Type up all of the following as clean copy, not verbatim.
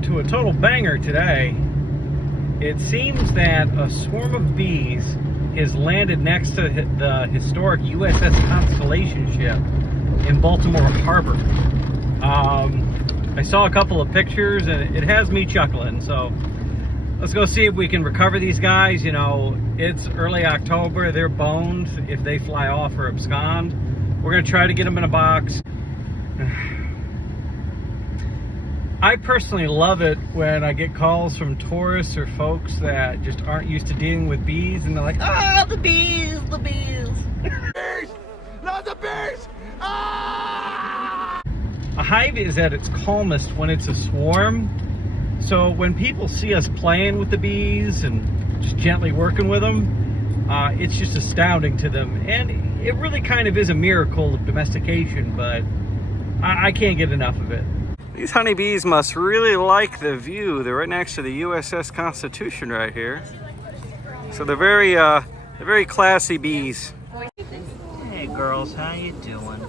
out to a total banger today. It seems that a swarm of bees has landed next to the historic USS Constellation ship in Baltimore Harbor. I saw a couple of pictures and it has me chuckling, so let's go see if we can recover these guys. You know, it's early October, they're boned if they fly off or abscond. We're gonna try to get them in a box. I personally love it when I get calls from tourists or folks that just aren't used to dealing with bees, and they're like, "Ah, the bees, the bees." Bees! Not the bees! Ah! A hive is at its calmest when it's a swarm. So when people see us playing with the bees and just gently working with them, it's just astounding to them. And it really kind of is a miracle of domestication, but I can't get enough of it. These honeybees must really like the view. They're right next to the USS Constitution right here. So they're very classy bees. Hey girls, how you doing?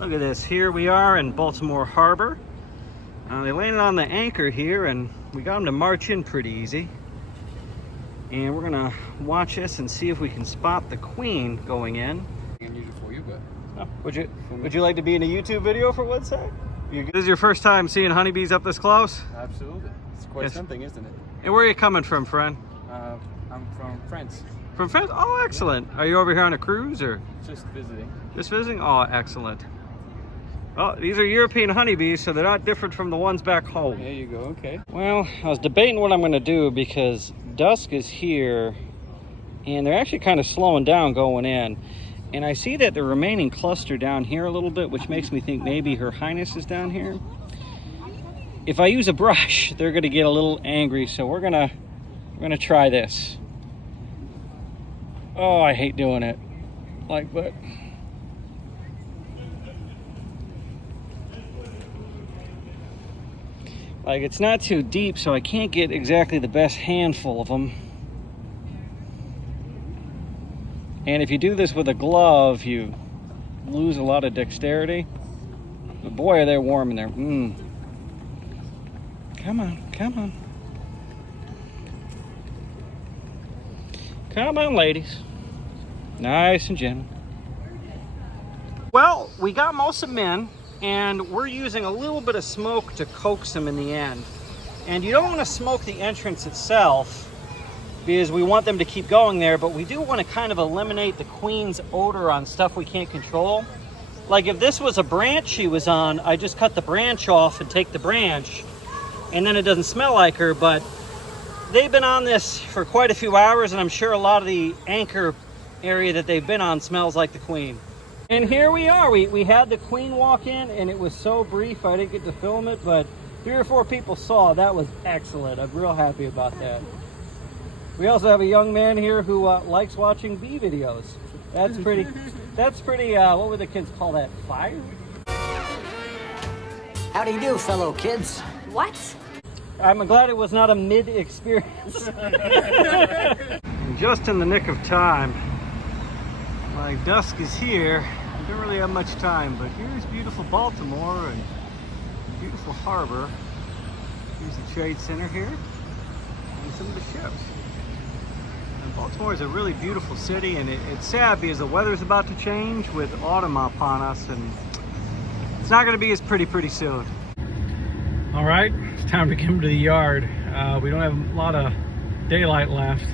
Look at this. Here we are in Baltimore Harbor. They landed on the anchor here and we got them to march in pretty easy. And we're gonna watch this and see if we can spot the queen going in. Unusual for you, but would you like to be in a YouTube video for one sec? This is your first time seeing honeybees up this close? Absolutely. It's quite something, isn't it? And where are you coming from, friend? I'm from France. From France? Oh, excellent. Are you over here on a cruise or? Just visiting. Just visiting? Oh, excellent. Oh, these are European honeybees, so they're not different from the ones back home. There you go, okay. Well, I was debating what I'm going to do because dusk is here and they're actually kind of slowing down going in. And I see that the remaining cluster down here a little bit, which makes me think maybe Her Highness is down here. If I use a brush, they're going to get a little angry, so we're gonna try this. Oh, I hate doing it. But it's not too deep, so I can't get exactly the best handful of them. And if you do this with a glove, you lose a lot of dexterity. But boy, are they warm in there. Come on, come on. Come on, ladies. Nice and gentle. Well, we got most of them in, and we're using a little bit of smoke to coax them in the end. And you don't want to smoke the entrance itself, because we want them to keep going there, but we do want to kind of eliminate the queen's odor on stuff we can't control. Like if this was a branch she was on, I just cut the branch off and take the branch, and then it doesn't smell like her. But they've been on this for quite a few hours, and I'm sure a lot of the anchor area that they've been on smells like the queen. And here we are. We had the queen walk in, and it was so brief I didn't get to film it, but 3 or 4 people saw. That was excellent. I'm real happy about that. We also have a young man here who likes watching bee videos. That's pretty, what would the kids call that, fire? How do you do, fellow kids? What? I'm glad it was not a mid-experience. Just in the nick of time. Like dusk is here. I don't really have much time, but here's beautiful Baltimore and beautiful harbor. Here's the Trade Center here and some of the ships. Baltimore is a really beautiful city, and it's sad because the weather's about to change with autumn upon us, and it's not going to be as pretty soon. All right, it's time to come to the yard. We don't have a lot of daylight left,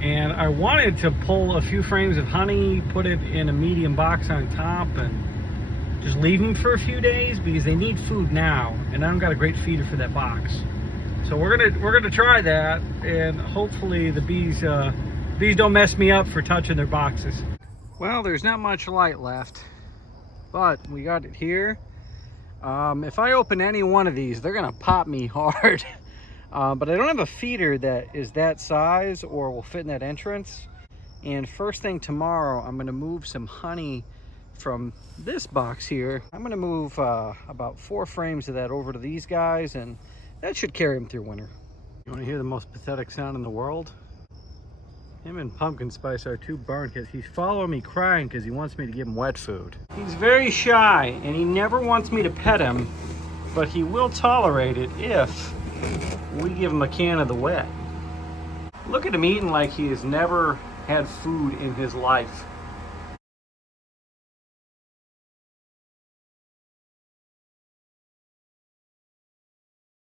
and I wanted to pull a few frames of honey, put it in a medium box on top, and just leave them for a few days because they need food now, and I don't got a great feeder for that box. So we're gonna try that, and hopefully the bees don't mess me up for touching their boxes. Well, there's not much light left, but we got it here. If I open any one of these, they're gonna pop me hard. But I don't have a feeder that is that size or will fit in that entrance. And first thing tomorrow, I'm gonna move some honey from this box here. I'm gonna move about 4 frames of that over to these guys, and that should carry him through winter. You want to hear the most pathetic sound in the world? Him and Pumpkin Spice are 2 barn kids. He's following me crying because he wants me to give him wet food. He's very shy and he never wants me to pet him, but he will tolerate it if we give him a can of the wet. Look at him eating like he has never had food in his life.